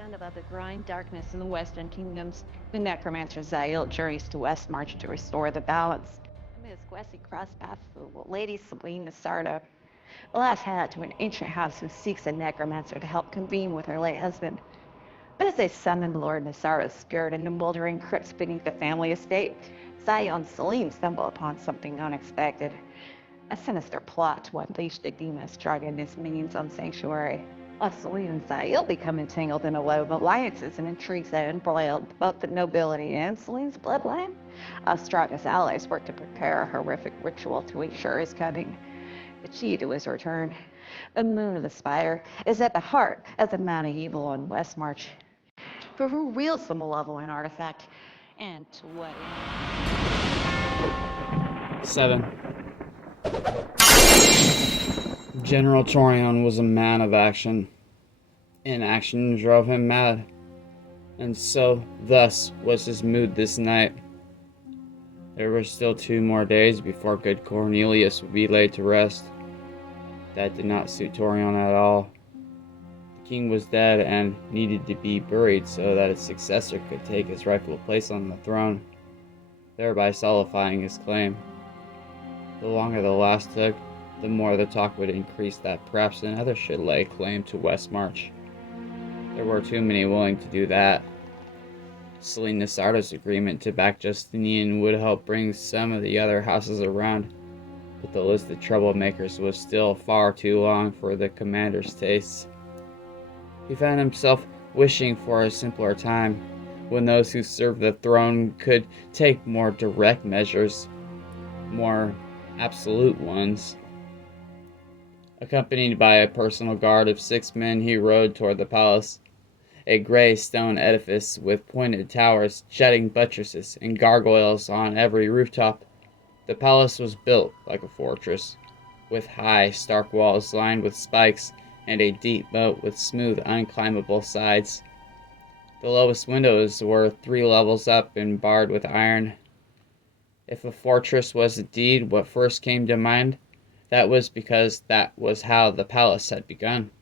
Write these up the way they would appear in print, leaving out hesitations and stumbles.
Concerned about the growing darkness in the Western Kingdoms, the necromancer Zayl journeys to Westmarch to restore the balance. Amid his quest, he crossed paths with Lady Salene Nesardo, the last head to an ancient house who seeks a necromancer to help convene with her late husband. But as they summon Lord Nesardo's spirit into moldering crypts beneath the family estate, Zayl and Salene stumble upon something unexpected. A sinister plot to unleash the demon Astrogah and his minions on Sanctuary. While Salene and Zayl become entangled in a web of alliances and intrigues that embroil both the nobility and Salene's bloodline, Astrogah's allies work to prepare a horrific ritual to ensure his coming. The key to his return, the moon of the spire, is at the heart of the Mount of Evil on Westmarch. For who wields the malevolent artifact, and to what end? 7. General Torion was a man of action. Inaction drove him mad, and so thus was his mood this night. There were still 2 more days before good Cornelius would be laid to rest. That did not suit Torion at all. The king was dead and needed to be buried so that his successor could take his rightful place on the throne, thereby solidifying his claim. The longer the last took, the more the talk would increase that perhaps another should lay claim to Westmarch. There were too many willing to do that. Salene Nesardo's agreement to back Justinian would help bring some of the other houses around, but the list of troublemakers was still far too long for the commander's tastes. He found himself wishing for a simpler time, when those who served the throne could take more direct measures, more absolute ones. Accompanied by a personal guard of 6 men, he rode toward the palace, a gray stone edifice with pointed towers, jutting buttresses, and gargoyles on every rooftop. The palace was built like a fortress, with high, stark walls lined with spikes and a deep moat with smooth, unclimbable sides. The lowest windows were 3 levels up and barred with iron. If a fortress was indeed what first came to mind, that was because that was how the palace had begun.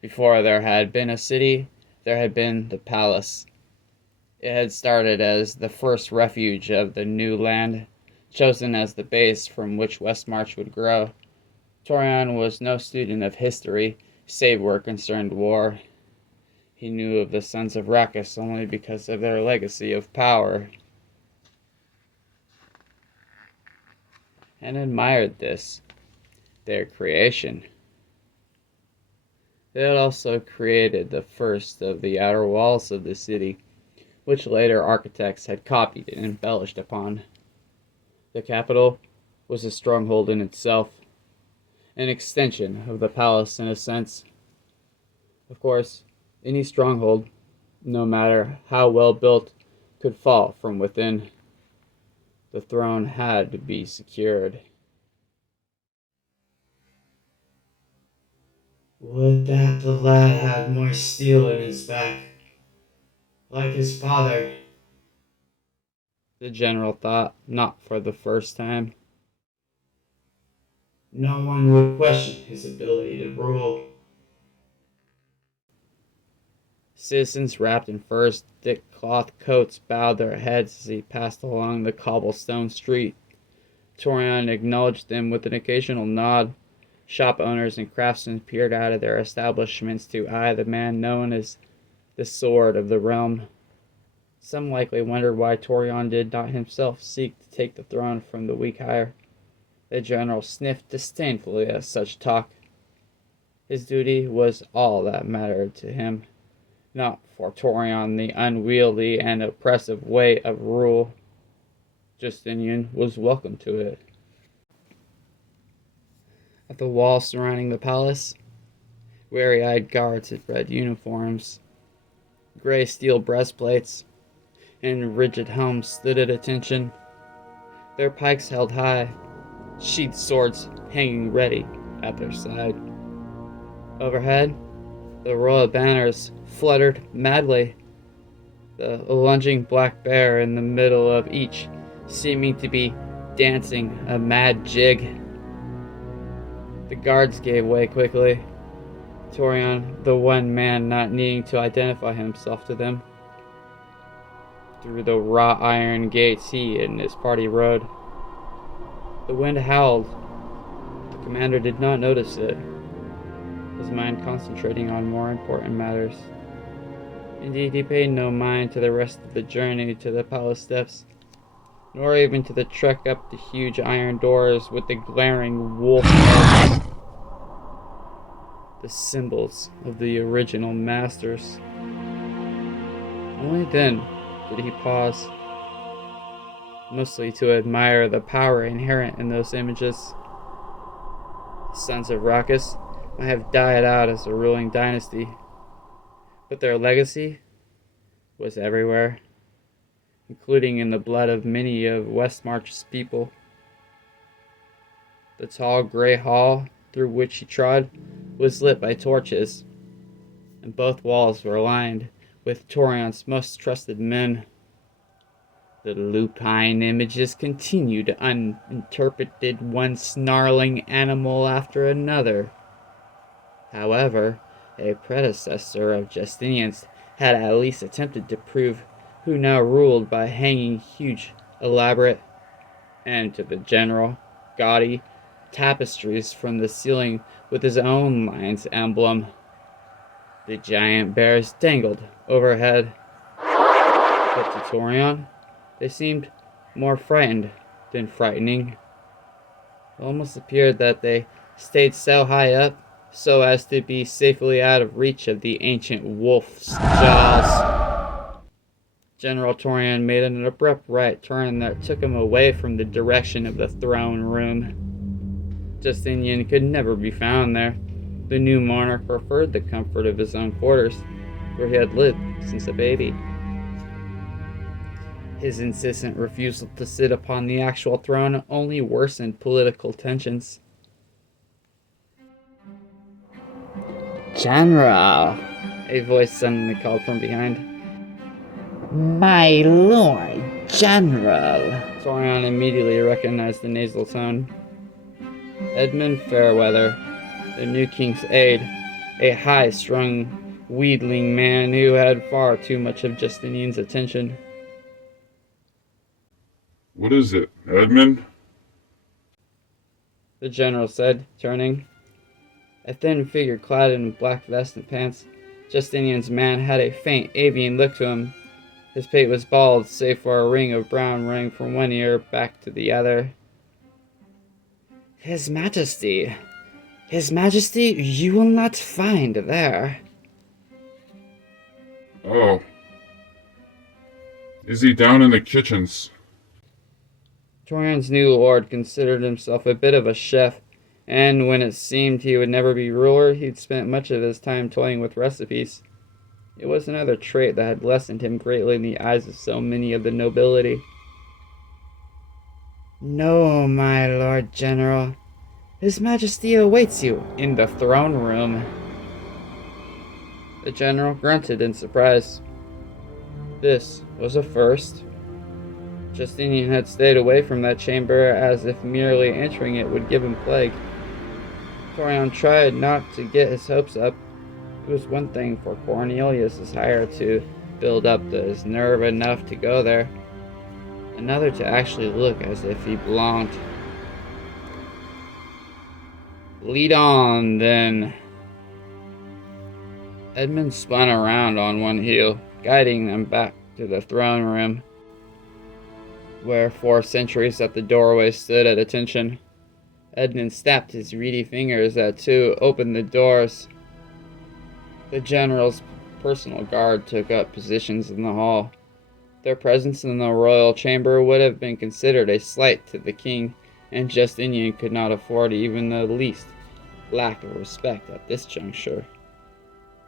Before there had been a city, there had been the palace. It had started as the first refuge of the new land, chosen as the base from which Westmarch would grow. Torion was no student of history, save where concerned war. He knew of the sons of Rakkus only because of their legacy of power, and admired this, their creation. They had also created the first of the outer walls of the city, which later architects had copied and embellished upon. The capital was a stronghold in itself, an extension of the palace in a sense. Of course, any stronghold, no matter how well built, could fall from within. The throne had to be secured. Would that the lad had more steel in his back, like his father. The general thought, not for the first time. No one would question his ability to rule. Citizens wrapped in furs, thick cloth coats bowed their heads as he passed along the cobblestone street. Torion acknowledged them with an occasional nod. Shop owners and craftsmen peered out of their establishments to eye the man known as the Sword of the Realm. Some likely wondered why Torion did not himself seek to take the throne from the weak hire. The general sniffed disdainfully at such talk. His duty was all that mattered to him, not for Torion the unwieldy and oppressive weight of rule. Justinian was welcome to it. At the wall surrounding the palace, wary-eyed guards in red uniforms, gray steel breastplates, and rigid helms stood at attention, their pikes held high, sheathed swords hanging ready at their side. Overhead, the royal banners fluttered madly, the lunging black bear in the middle of each seeming to be dancing a mad jig. The guards gave way quickly. Torion, the one man not needing to identify himself to them. Through the wrought iron gates he and his party rode. The wind howled. The commander did not notice it, his mind concentrating on more important matters. Indeed, he paid no mind to the rest of the journey to the palace steps, nor even to the trek up the huge iron doors with the glaring wolf heads, the symbols of the original masters. Only then did he pause, mostly to admire the power inherent in those images. The sons of Rakkus might have died out as a ruling dynasty, but their legacy was everywhere, including in the blood of many of Westmarch's people. The tall gray hall through which he trod was lit by torches, and both walls were lined with Torion's most trusted men. The lupine images continued uninterpreted, one snarling animal after another. However, a predecessor of Justinian's had at least attempted to prove who now ruled by hanging huge, elaborate, and to the general, gaudy tapestries from the ceiling with his own line's emblem. The giant bears dangled overhead, but to Torion, they seemed more frightened than frightening. It almost appeared that they stayed so high up so as to be safely out of reach of the ancient wolf's jaws. General Torion made an abrupt right turn that took him away from the direction of the throne room. Justinian could never be found there. The new monarch preferred the comfort of his own quarters, where he had lived since a baby. His insistent refusal to sit upon the actual throne only worsened political tensions. General, A voice suddenly called from behind. my Lord General. Torion immediately recognized the nasal tone. Edmund Fairweather, the new king's aide, a high-strung, wheedling man who had far too much of Justinian's attention. What is it, Edmund? The general said, turning. A thin figure clad in black vest and pants, Justinian's man had a faint avian look to him. His pate was bald, save for a ring of brown running from one ear back to the other. His Majesty, you will not find there. Oh. Is he down in the kitchens? Torion's new lord considered himself a bit of a chef, and when it seemed he would never be ruler, he'd spent much of his time toying with recipes. It was another trait that had lessened him greatly in the eyes of so many of the nobility. No, my Lord General. His Majesty awaits you in the throne room. The general grunted in surprise. This was a first. Justinian had stayed away from that chamber as if merely entering it would give him plague. Torion tried not to get his hopes up. It was one thing for Cornelius' hire to build up his nerve enough to go there, another to actually look as if he belonged. Lead on, then. Edmund spun around on one heel, guiding them back to the throne room, where 4 sentries at the doorway stood at attention. Edmund snapped his reedy fingers at 2, opened the doors. The general's personal guard took up positions in the hall. Their presence in the royal chamber would have been considered a slight to the king, and Justinian could not afford even the least lack of respect at this juncture.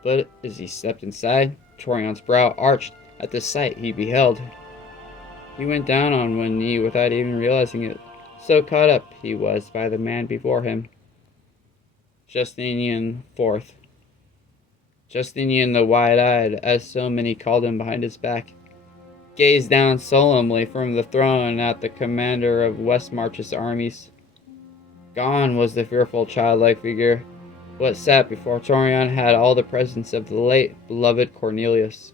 But as he stepped inside, Torion's brow arched at the sight he beheld. He went down on one knee without even realizing it, so caught up he was by the man before him. Justinian IV. Justinian the wide-eyed, as so many called him behind his back, gazed down solemnly from the throne at the commander of Westmarch's armies. Gone was the fearful childlike figure. What sat before Torion had all the presence of the late beloved Cornelius.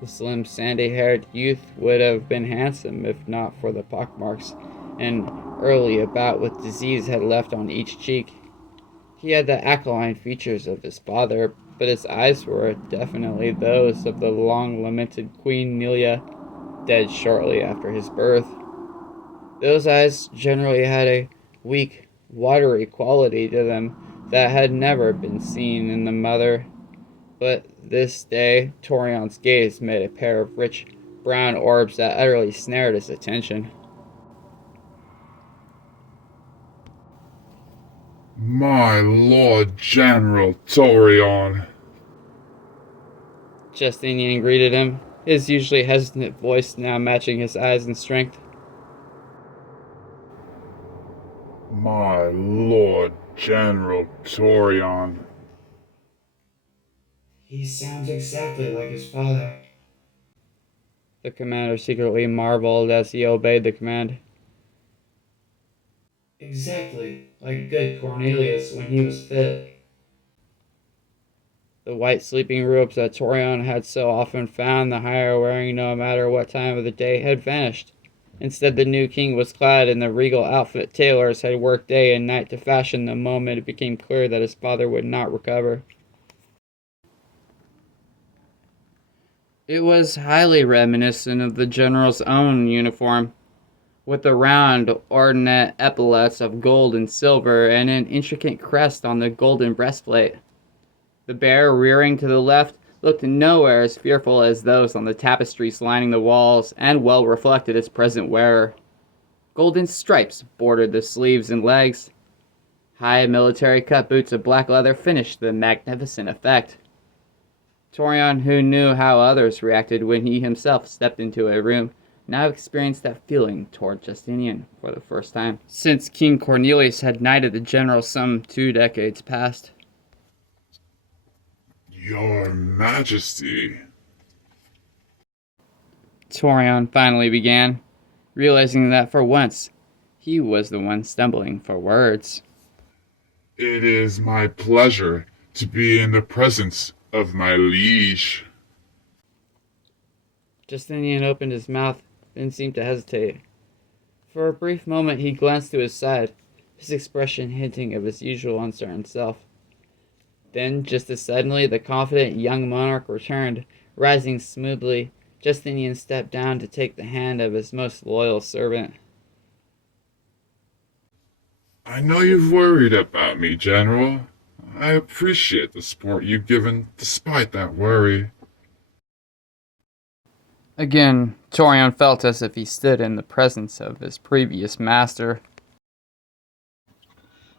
The slim, sandy-haired youth would have been handsome if not for the pockmarks an early bout with disease had left on each cheek. He had the aquiline features of his father, but his eyes were definitely those of the long-lamented Queen Nelia, dead shortly after his birth. Those eyes generally had a weak, watery quality to them that had never been seen in the mother. But this day, Torion's gaze met a pair of rich, brown orbs that utterly snared his attention. My Lord General Torion. Justinian greeted him, his usually hesitant voice now matching his eyes in strength. My Lord General Torion. He sounds exactly like his father. The commander secretly marveled as he obeyed the command. Exactly like good Cornelius when he was fit. The white sleeping robes that Torion had so often found the higher wearing no matter what time of the day had vanished. Instead, the new king was clad in the regal outfit tailors had worked day and night to fashion the moment it became clear that his father would not recover. It was highly reminiscent of the general's own uniform, with the round, ordinate epaulets of gold and silver and an intricate crest on the golden breastplate. The bear rearing to the left looked nowhere as fearful as those on the tapestries lining the walls and well reflected its present wearer. Golden stripes bordered the sleeves and legs. High military cut boots of black leather finished the magnificent effect. Torion, who knew how others reacted when he himself stepped into a room, now experienced that feeling toward Justinian for the first time since King Cornelius had knighted the general some 2 decades past. Your Majesty. Torion finally began, realizing that for once, he was the one stumbling for words. It is my pleasure to be in the presence of my liege. Justinian opened his mouth, then seemed to hesitate. For a brief moment he glanced to his side, his expression hinting of his usual uncertain self. Then, just as suddenly, the confident young monarch returned, rising smoothly. Justinian stepped down to take the hand of his most loyal servant. I know you've worried about me, General. I appreciate the support you've given despite that worry. Again, Torion felt as if he stood in the presence of his previous master.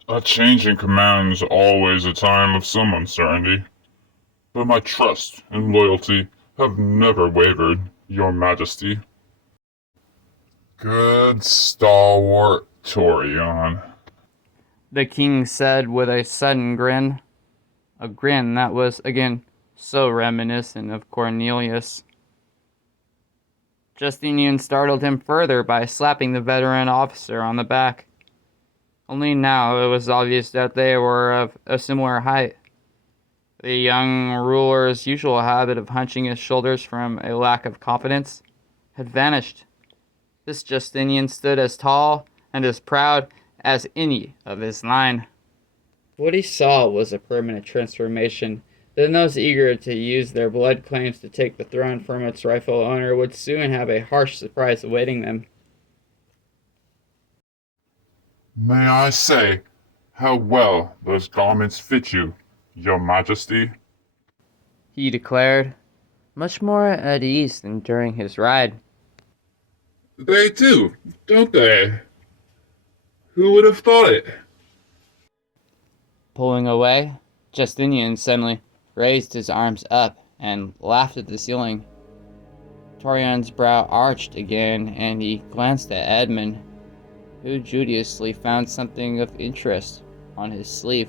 A change in command is always a time of some uncertainty, but my trust and loyalty have never wavered, Your Majesty. Good stalwart Torion. The king said with a sudden grin. A grin that was, again, so reminiscent of Cornelius. Justinian startled him further by slapping the veteran officer on the back. Only now it was obvious that they were of a similar height. The young ruler's usual habit of hunching his shoulders from a lack of confidence had vanished. This Justinian stood as tall and as proud as any of his line. What he saw was a permanent transformation. Then those eager to use their blood claims to take the throne from its rightful owner would soon have a harsh surprise awaiting them. May I say how well those garments fit you, Your Majesty? He declared, much more at ease than during his ride. They do, don't they? Who would have thought it? Pulling away, Justinian suddenly raised his arms up and laughed at the ceiling. Torion's brow arched again, and he glanced at Edmund, who judiciously found something of interest on his sleeve.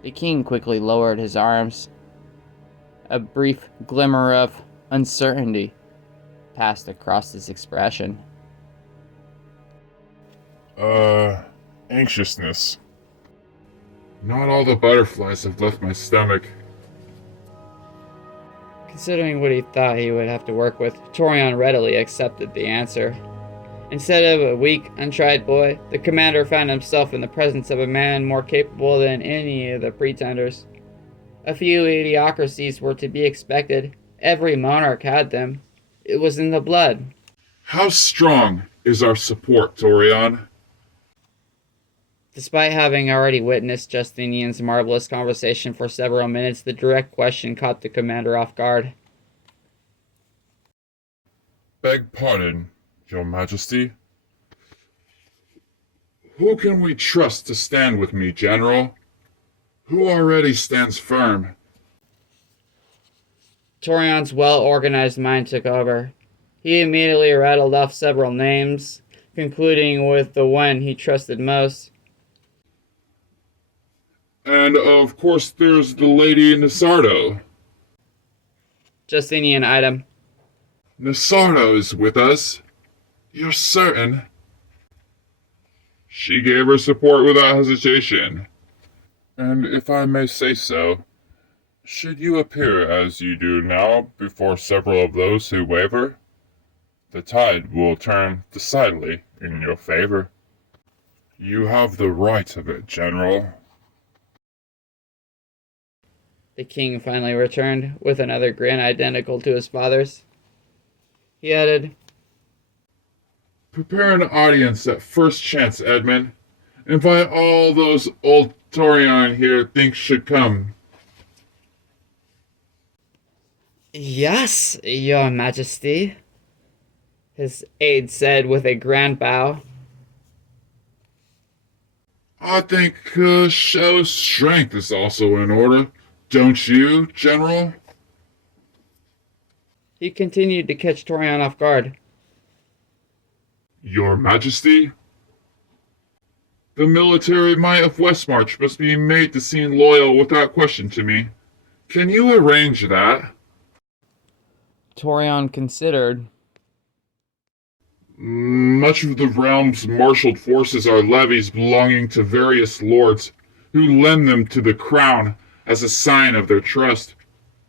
The king quickly lowered his arms. A brief glimmer of uncertainty passed across his expression. Anxiousness. Not all the butterflies have left my stomach. Considering what he thought he would have to work with, Torion readily accepted the answer. Instead of a weak, untried boy, the commander found himself in the presence of a man more capable than any of the pretenders. A few idiocracies were to be expected. Every monarch had them. It was in the blood. How strong is our support, Torion? Despite having already witnessed Justinian's marvelous conversation for several minutes, the direct question caught the commander off guard. Beg pardon, Your Majesty. Who can we trust to stand with me, General? Who already stands firm? Torion's well-organized mind took over. He immediately rattled off several names, concluding with the one he trusted most. And of course there's the Lady Nesardo. Justinian item. Nesardo is with us. You're certain? She gave her support without hesitation. And if I may say so, should you appear as you do now before several of those who waver, the tide will turn decidedly in your favor. You have the right of it, General. The king finally returned, with another grin identical to his father's. He added, Prepare an audience at first chance, Edmund. Invite all those old Torion here think should come. Yes, your majesty, his aide said with a grand bow. I think show strength is also in order. Don't you, General? He continued to catch Torion off guard. Your Majesty? The military might of Westmarch must be made to seem loyal without question to me. Can you arrange that? Torion considered. Much of the realm's marshaled forces are levies belonging to various lords, who lend them to the crown as a sign of their trust.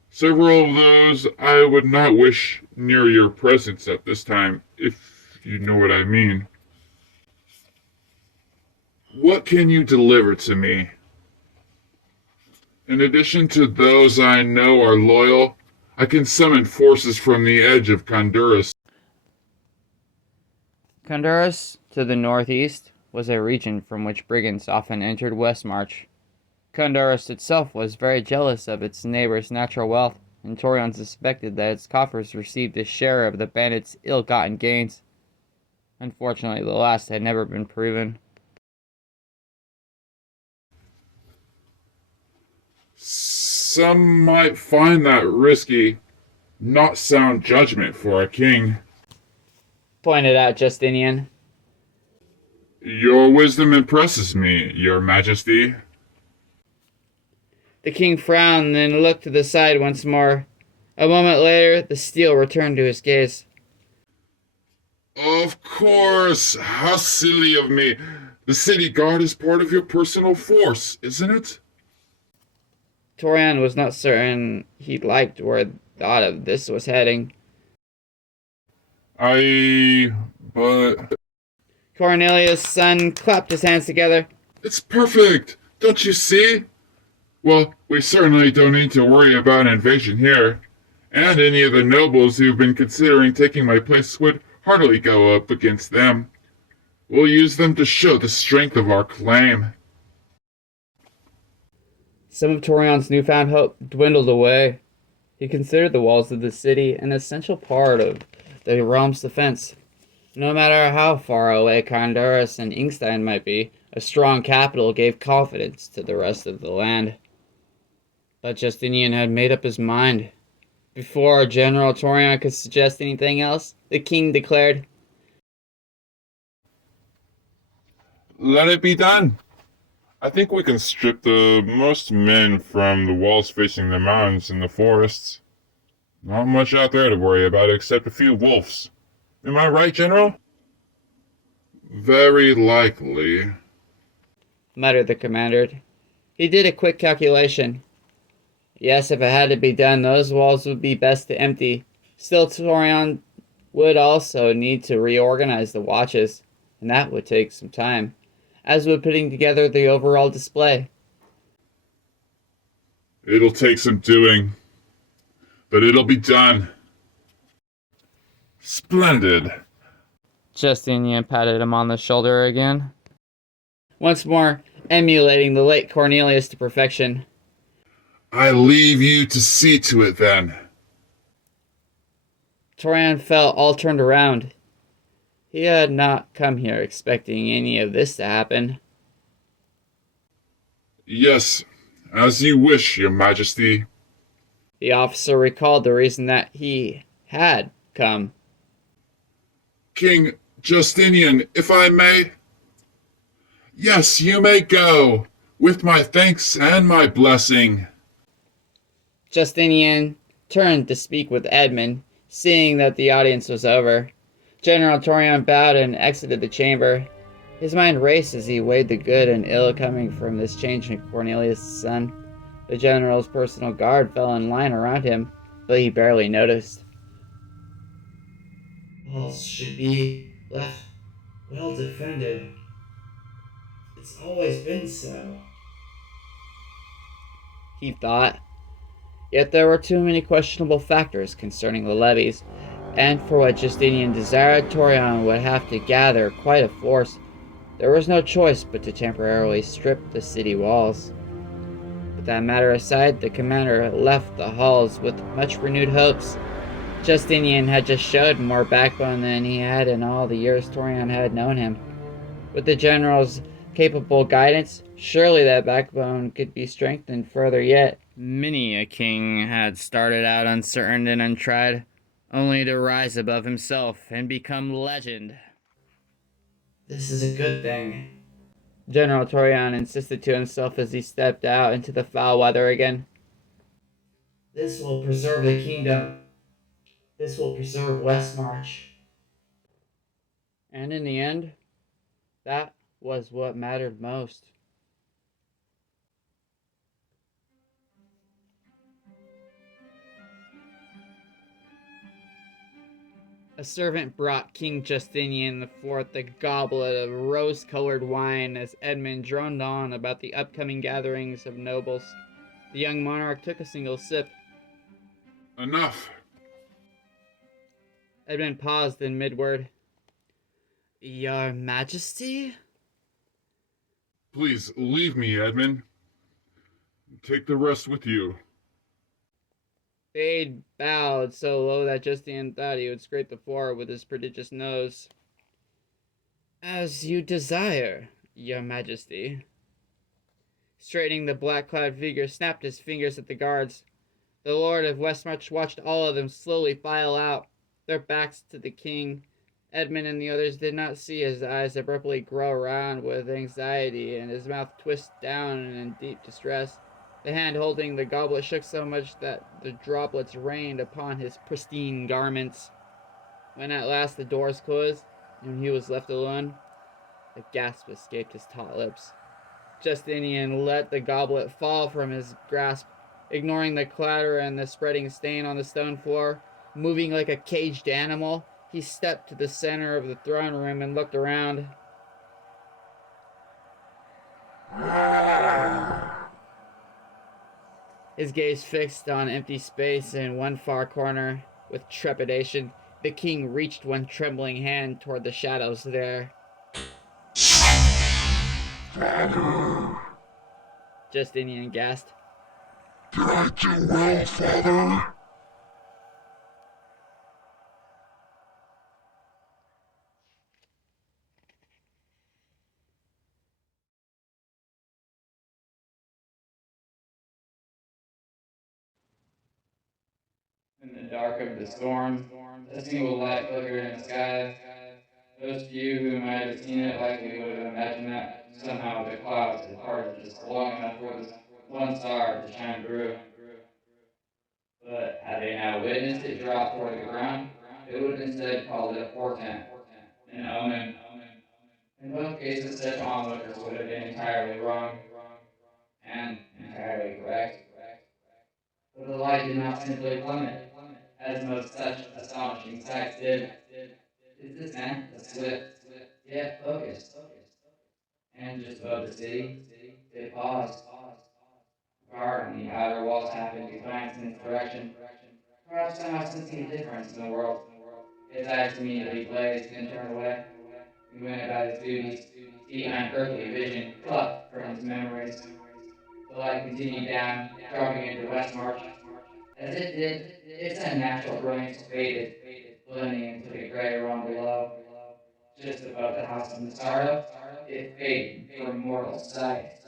Several of those I would not wish near your presence at this time, if you know what I mean. What can you deliver to me? In addition to those I know are loyal, I can summon forces from the edge of Honduras. Honduras, to the northeast, was a region from which brigands often entered Westmarch. Honduras itself was very jealous of its neighbor's natural wealth, and Torion suspected that its coffers received a share of the bandits' ill-gotten gains. Unfortunately, the last had never been proven. Some might find that risky, not sound judgment for a king. Pointed out Justinian. Your wisdom impresses me, Your Majesty. The king frowned, then looked to the side once more. A moment later, the steel returned to his gaze. Of course! How silly of me! The city guard is part of your personal force, isn't it? Torion was not certain he liked where thought of this was heading. But... Cornelius' son clapped his hands together. It's perfect! Don't you see? Well, we certainly don't need to worry about an invasion here. And any of the nobles who've been considering taking my place would heartily go up against them. We'll use them to show the strength of our claim. Some of Torion's newfound hope dwindled away. He considered the walls of the city an essential part of the realm's defense. No matter how far away Honduras and Inkstein might be, a strong capital gave confidence to the rest of the land. But Justinian had made up his mind. Before General Torion could suggest anything else, the king declared, Let it be done. I think we can strip the most men from the walls facing the mountains and the forests. Not much out there to worry about except a few wolves. Am I right, General? Very likely, muttered the commander. He did a quick calculation. Yes, if it had to be done, those walls would be best to empty. Still, Torion would also need to reorganize the watches, and that would take some time, as would putting together the overall display. It'll take some doing, but it'll be done. Splendid. Justinian patted him on the shoulder again, once more emulating the late Cornelius to perfection. I leave you to see to it then. Torian felt all turned around. He had not come here expecting any of this to happen. Yes, as you wish, your majesty. The officer recalled the reason that he had come. King Justinian, if I may. Yes, you may go, with my thanks and my blessing. Justinian turned to speak with Edmund, seeing that the audience was over. General Torion bowed and exited the chamber. His mind raced as he weighed the good and ill coming from this change in Cornelius' son. The general's personal guard fell in line around him, but he barely noticed. Walls should be left well defended. It's always been so. He thought. Yet there were too many questionable factors concerning the levies, and for what Justinian desired, Torion would have to gather quite a force. There was no choice but to temporarily strip the city walls. But that matter aside, the commander left the halls with much renewed hopes. Justinian had just showed more backbone than he had in all the years Torion had known him. With the general's capable guidance, surely that backbone could be strengthened further yet. Many a king had started out uncertain and untried, only to rise above himself and become legend. This is a good thing. General Torion insisted to himself as he stepped out into the foul weather again. This will preserve the kingdom. This will preserve Westmarch. And in the end, that was what mattered most. A servant brought King Justinian IV a goblet of rose-colored wine as Edmund droned on about the upcoming gatherings of nobles. The young monarch took a single sip. Enough. Edmund paused in mid-word. Your Majesty? Please leave me, Edmund. Take the rest with you. Bade bowed so low that Justinian thought he would scrape the floor with his prodigious nose. As you desire, Your Majesty. Straightening the black-clad figure, snapped his fingers at the guards. The Lord of Westmarch watched all of them slowly file out, their backs to the king. Edmund and the others did not see his eyes abruptly grow round with anxiety and his mouth twist down in deep distress. The hand holding the goblet shook so much that the droplets rained upon his pristine garments. When at last the doors closed and he was left alone, a gasp escaped his taut lips. Justinian let the goblet fall from his grasp, ignoring the clatter and the spreading stain on the stone floor. Moving like a caged animal, he stepped to the center of the throne room and looked around. His gaze fixed on empty space in one far corner. With trepidation, the king reached one trembling hand toward the shadows there. Father! Justinian gasped. Did I do well, Father? In the dark of the storm, a single light flickered in the sky. Those few who might have seen it likely would have imagined that somehow the clouds had parted just long enough for this one star to shine through. But had they now witnessed it drop toward the ground, they would have instead called it a portent, an omen. In both cases, such onlookers would have been entirely wrong. and entirely correct. But the light did not simply plummet, as most such astonishing sights did. His descent was swift, yet focused, and just above the city, it paused. Guard on the outer walls happened to glance in its direction, perhaps somehow sensing a difference in the world. His eyes immediately blazed and turned away. He went about his duties, the unearthly vision plucked from his memories. The light continued down, dropping into West March. As it did, its unnatural brilliance faded, blending into the gray realm below. Just above the house of Nesardo, it faded from mortal sight.